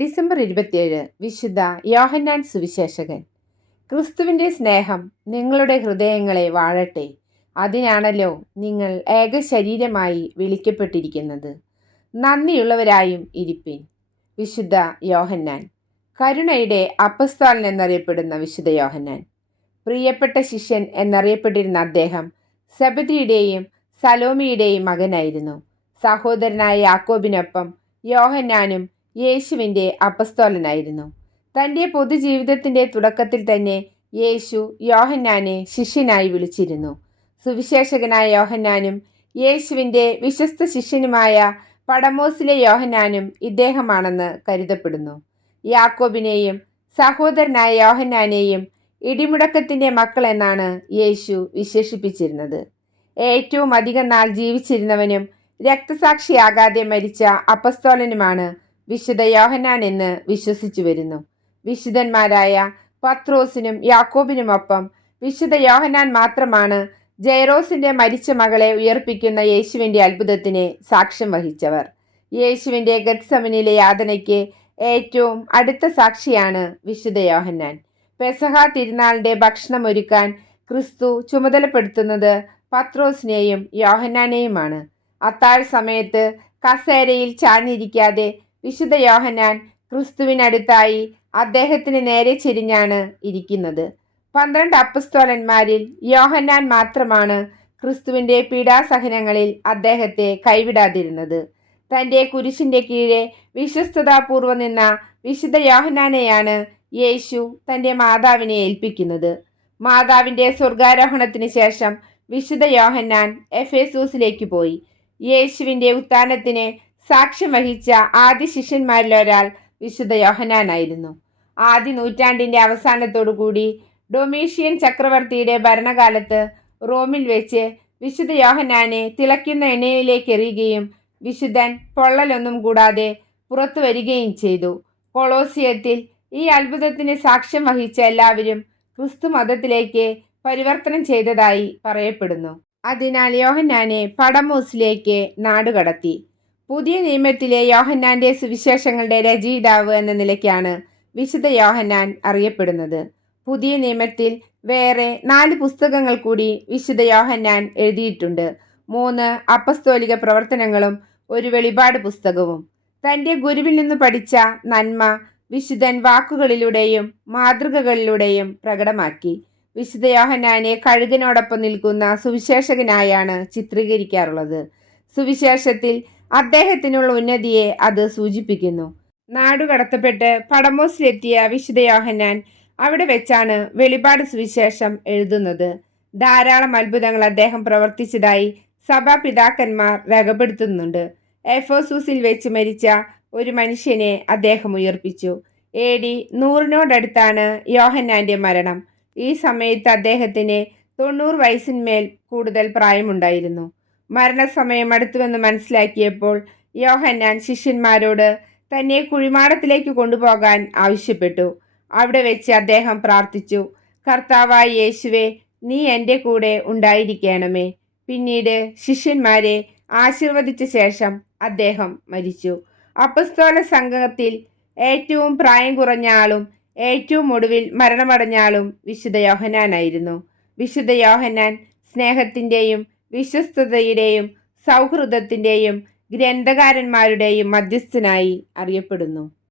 December ഇരുപത്തിയേഴ് വിശുദ്ധ യോഹന്നാൻ സുവിശേഷകൻ. ക്രിസ്തുവിന്റെ സ്നേഹം നിങ്ങളുടെ ഹൃദയങ്ങളെ വാഴട്ടെ. അതിനാണല്ലോ നിങ്ങൾ ഏക ശരീരമായി വിളിക്കപ്പെട്ടിരിക്കുന്നത്. നന്ദിയുള്ളവരായും ഇരിപ്പിൻ. വിശുദ്ധ യോഹന്നാൻ. കരുണയുടെ അപ്പസ്തോലൻ എന്നറിയപ്പെടുന്ന വിശുദ്ധ യോഹന്നാൻ. പ്രിയപ്പെട്ട ശിഷ്യൻ എന്നറിയപ്പെട്ടിരുന്ന അദ്ദേഹം സബദിയുടെയും സലോമിയുടെയും മകനായിരുന്നു. സഹോദരനായ യാക്കോബിനൊപ്പം യോഹന്നാനും യേശുവിന്റെ അപസ്തോലനായിരുന്നു. തന്റെ പൊതുജീവിതത്തിന്റെ തുടക്കത്തിൽ തന്നെ യേശു യോഹന്നാനെ ശിഷ്യനായി വിളിച്ചിരുന്നു. സുവിശേഷകനായ യോഹന്നാനും യേശുവിന്റെ വിശ്വസ്ത ശിഷ്യനുമായ പടമോസിലെ യോഹന്നാനും ഇദ്ദേഹമാണെന്ന് കരുതപ്പെടുന്നു. യാക്കോബിനെയും സഹോദരനായ യോഹന്നാനെയും ഇടിമുടക്കത്തിന്റെ മക്കൾ എന്നാണ് യേശു വിശേഷിപ്പിച്ചിരുന്നത്. ഏറ്റവും അധികം നാൾ ജീവിച്ചിരുന്നവനും രക്തസാക്ഷിയാകാതെ മരിച്ച അപ്പസ്തോലനുമാണ് വിശുദ്ധ യോഹനാൻ എന്ന് വിശ്വസിച്ചു വരുന്നു. വിശുദ്ധന്മാരായ പത്രോസിനും യാക്കോബിനുമൊപ്പം വിശുദ്ധ യോഹനാൻ മാത്രമാണ് ജൈറോസിന്റെ മരിച്ച മകളെ ഉയർപ്പിക്കുന്ന യേശുവിന്റെ അത്ഭുതത്തിന് സാക്ഷ്യം വഹിച്ചവർ. യേശുവിന്റെ ഗത്സമനിലെ യാതനയ്ക്ക് ഏറ്റവും അടുത്ത സാക്ഷിയാണ് വിശുദ്ധ യോഹന്നാൻ. പെസഹ തിരുനാളിന്റെ ഭക്ഷണം ഒരുക്കാൻ ക്രിസ്തു ചുമതലപ്പെടുത്തുന്നത് പത്രോസിനെയും യോഹന്നാനെയുമാണ്. അത്താഴ സമയത്ത് കസേരയിൽ ചാഞ്ഞിരിക്കാതെ വിശുദ്ധ യോഹന്നാൻ ക്രിസ്തുവിനടുത്തായി അദ്ദേഹത്തിന് നേരെ ചെരിഞ്ഞാണ് ഇരിക്കുന്നത്. പന്ത്രണ്ട് അപ്പസ്തോലന്മാരിൽ യോഹന്നാൻ മാത്രമാണ് ക്രിസ്തുവിന്റെ പീഡാസഹനങ്ങളിൽ അദ്ദേഹത്തെ കൈവിടാതിരുന്നത്. തന്റെ കുരിശിന്റെ കീഴെ വിശ്വസ്തതാപൂർവം നിന്ന വിശുദ്ധ യോഹനാനെയാണ് യേശു തന്റെ മാതാവിനെ ഏൽപ്പിക്കുന്നത്. മാതാവിന്റെ സ്വർഗാരോഹണത്തിന് ശേഷം വിശുദ്ധ യോഹന്നാൻ എഫേസൂസിലേക്ക് പോയി. യേശുവിന്റെ ഉത്ഥാനത്തിന് സാക്ഷ്യം വഹിച്ച ആദ്യ ശിഷ്യന്മാരിലൊരാൾ വിശുദ്ധ യോഹനാനായിരുന്നു. ആദ്യ നൂറ്റാണ്ടിന്റെ അവസാനത്തോടുകൂടി ഡൊമീഷ്യൻ ചക്രവർത്തിയുടെ ഭരണകാലത്ത് റോമിൽ വെച്ച് വിശുദ്ധ യോഹനാനെ തിളയ്ക്കുന്ന എണ്ണയിലേക്ക് എറിയുകയും വിശുദ്ധൻ പൊള്ളലൊന്നും കൂടാതെ പുറത്തു വരികയും ചെയ്തു. കൊളോസിയത്തിൽ ഈ അത്ഭുതത്തിന് സാക്ഷ്യം വഹിച്ച എല്ലാവരും ക്രിസ്തു മതത്തിലേക്ക് പരിവർത്തനം ചെയ്തതായി പറയപ്പെടുന്നു. അതിനാൽ യോഹന്നാനെ പടമൂസിലേക്ക് നാടുകടത്തി. പുതിയ നിയമത്തിലെ യോഹന്നാന്റെ സുവിശേഷങ്ങളുടെ രചയിതാവ് എന്ന നിലയ്ക്കാണ് വിശുദ്ധ യോഹന്നാൻ അറിയപ്പെടുന്നത്. പുതിയ നിയമത്തിൽ വേറെ നാല് പുസ്തകങ്ങൾ കൂടി വിശുദ്ധ യോഹന്നാൻ എഴുതിയിട്ടുണ്ട്. മൂന്ന് അപ്പസ്തോലിക പ്രവർത്തനങ്ങളും ഒരു വെളിപാട് പുസ്തകവും. തന്റെ ഗുരുവിൽ നിന്ന് പഠിച്ച നന്മ വിശുദ്ധൻ വാക്കുകളിലൂടെയും മാതൃകകളിലൂടെയും പ്രകടമാക്കി. വിശുദ്ധ യോഹന്നാനെ കഴുകനോടൊപ്പം നിൽക്കുന്ന സുവിശേഷകനായാണ് ചിത്രീകരിക്കാറുള്ളത്. സുവിശേഷത്തിൽ അദ്ദേഹത്തിനുള്ള ഉന്നതിയെ അത് സൂചിപ്പിക്കുന്നു. നാടുകടത്തപ്പെട്ട് പടമോസിലെത്തിയ വിശുദ്ധ യോഹന്നാൻ അവിടെ വെച്ചാണ് വെളിപാട് സുവിശേഷം എഴുതുന്നത്. ധാരാളം അത്ഭുതങ്ങൾ അദ്ദേഹം പ്രവർത്തിച്ചതായി സഭാപിതാക്കന്മാർ രേഖപ്പെടുത്തുന്നുണ്ട്. എഫോസൂസിൽ വെച്ച് മരിച്ച ഒരു മനുഷ്യനെ അദ്ദേഹം ഉയർപ്പിച്ചു. എ ഡി നൂറിനോടടുത്താണ് യോഹന്നാന്റെ മരണം. ഈ സമയത്ത് അദ്ദേഹത്തിന് തൊണ്ണൂറ് വയസ്സിന്മേൽ കൂടുതൽ പ്രായമുണ്ടായിരുന്നു. മരണസമയം അടുത്തുവെന്ന് മനസ്സിലാക്കിയപ്പോൾ യോഹന്നാൻ ശിഷ്യന്മാരോട് തന്നെ കുഴിമാടത്തിലേക്ക് കൊണ്ടുപോകാൻ ആവശ്യപ്പെട്ടു. അവിടെ വെച്ച് അദ്ദേഹം പ്രാർത്ഥിച്ചു കർത്താവായ യേശുവെ നീ എന്റെ കൂടെ ഉണ്ടായിരിക്കണമേ. പിന്നീട് ശിഷ്യന്മാരെ ആശീർവദിച്ച ശേഷം അദ്ദേഹം മരിച്ചു. അപ്പസ്തോല സംഘത്തിൽ ഏറ്റവും പ്രായം കുറഞ്ഞ ആളും ഏറ്റവും ഒടുവിൽ മരണമടഞ്ഞ ആളും വിശുദ്ധ യോഹനാനായിരുന്നു വിശുദ്ധ യോഹനാൻ സ്നേഹത്തിന്റെയും വിശ്വസ്തതയുടെയും സൗഹൃദത്തിന്റെയും ഗ്രന്ഥകാരന്മാരുടെയും മധ്യസ്ഥനായി അറിയപ്പെടുന്നു.